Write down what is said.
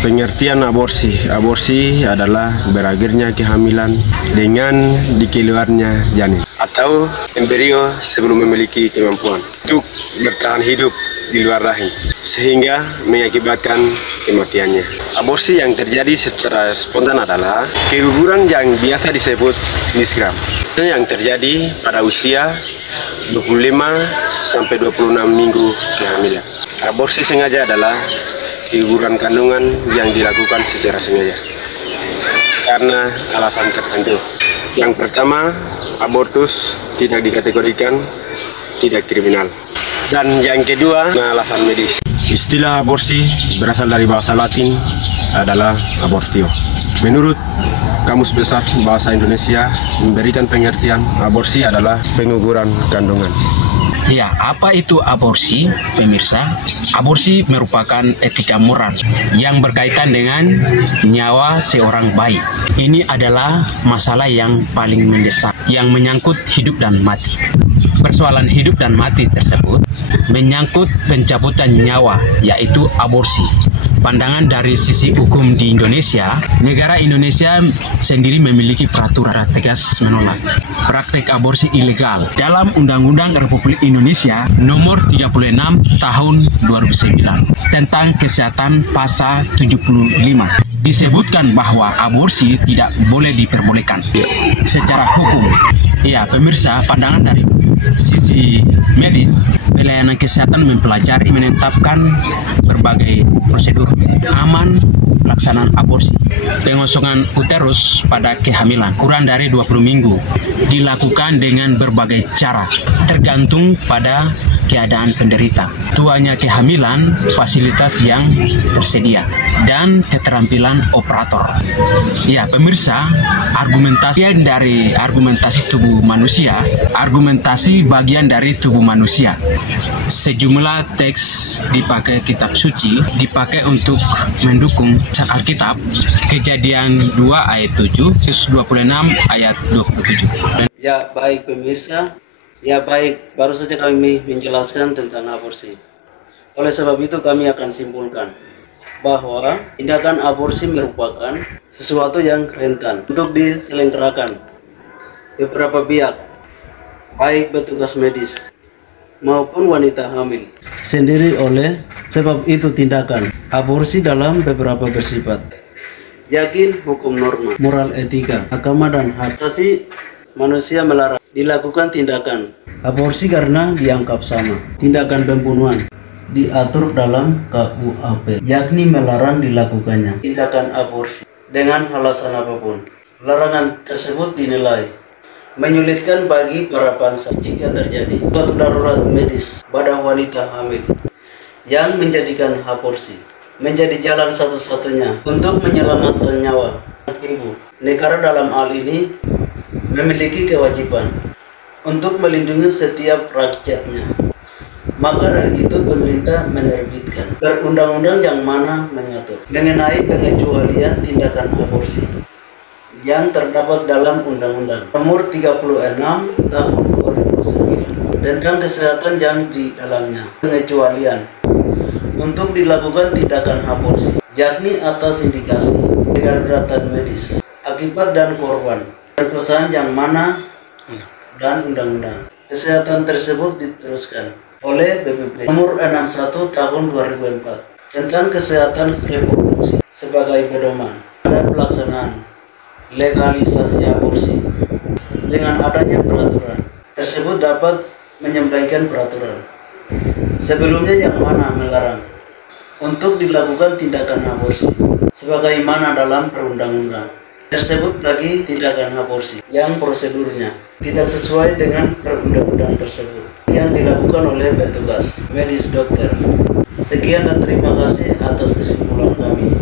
Pengertian aborsi. Aborsi adalah berakhirnya kehamilan dengan dikeluarnya janin atau embrio sebelum memiliki kemampuan untuk bertahan hidup di luar rahim sehingga mengakibatkan kematiannya. Aborsi yang terjadi secara spontan adalah keguguran yang biasa disebut misgram yang terjadi pada usia 25 sampai 26 minggu kehamilan. Aborsi sengaja adalah keguguran kandungan yang dilakukan secara sengaja karena alasan tertentu. Yang pertama, abortus tidak dikategorikan tidak kriminal. Dan yang kedua, alasan medis. Istilah aborsi berasal dari bahasa Latin adalah abortio. Menurut Kamus Besar Bahasa Indonesia memberikan pengertian aborsi adalah penguguran kandungan. Ya, apa itu aborsi, pemirsa? Aborsi merupakan etika moral yang berkaitan dengan nyawa seorang bayi. Ini adalah masalah yang paling mendesak, yang menyangkut hidup dan mati. Persoalan hidup dan mati tersebut menyangkut pencabutan nyawa, yaitu aborsi. Pandangan dari sisi hukum di Indonesia, negara Indonesia sendiri memiliki peraturan tegas menolak praktik aborsi ilegal. Dalam Undang-Undang Republik Indonesia Nomor 36 Tahun 2009 tentang Kesehatan Pasal 75 disebutkan bahwa aborsi tidak boleh diperbolehkan secara hukum. Ya, pemirsa, pandangan dari sisi medis, pelayanan kesehatan mempelajari menetapkan berbagai prosedur aman pelaksanaan aborsi. Pengosongan uterus pada kehamilan kurang dari 20 minggu dilakukan dengan berbagai cara, tergantung pada keadaan penderita, tuanya kehamilan, fasilitas yang tersedia, dan keterampilan operator. Ya, pemirsa, argumentasi tubuh manusia, argumentasi bagian dari tubuh manusia. Sejumlah teks dipakai kitab suci, dipakai untuk mendukung Alkitab, Kejadian 2 ayat 7, 26 ayat 27. Ya, baik pemirsa. Ya baik, baru saja kami menjelaskan tentang aborsi. Oleh sebab itu kami akan simpulkan bahwa tindakan aborsi merupakan sesuatu yang rentan untuk diselenggarakan beberapa pihak, baik petugas medis maupun wanita hamil sendiri. Oleh sebab itu tindakan aborsi dalam beberapa bersifat yakin hukum norma, moral, etika, agama, dan hak asasi manusia melarang dilakukan tindakan aborsi karena dianggap sama tindakan pembunuhan diatur dalam KUHP, yakni melarang dilakukannya tindakan aborsi dengan alasan apapun. Larangan tersebut dinilai menyulitkan bagi para bangsa jika terjadi suatu darurat medis pada wanita hamil yang menjadikan aborsi menjadi jalan satu-satunya untuk menyelamatkan nyawa ibu. Negara dalam hal ini memiliki kewajiban untuk melindungi setiap rakyatnya. Maka dari itu pemerintah menerbitkan perundang-undang yang mana mengatur mengenai pengecualian tindakan aborsi yang terdapat dalam Undang-Undang Nomor 36 Tahun 2009 tentang kesehatan yang di dalamnya pengecualian untuk dilakukan tindakan aborsi, yakni atas indikasi kedaruratan medis akibat dan korban perkosaan yang mana dan undang-undang kesehatan tersebut diteruskan oleh BPP Nomor 61 Tahun 2004 tentang kesehatan reproduksi sebagai pedoman pada pelaksanaan legalisasi aborsi. Dengan adanya peraturan tersebut dapat menyampaikan peraturan sebelumnya yang mana melarang untuk dilakukan tindakan aborsi sebagaimana dalam perundang-undang tersebut bagi tindakan aborsi yang prosedurnya tidak sesuai dengan perundang-undang tersebut yang dilakukan oleh petugas medis dokter. Sekian dan terima kasih atas kesimpulan kami.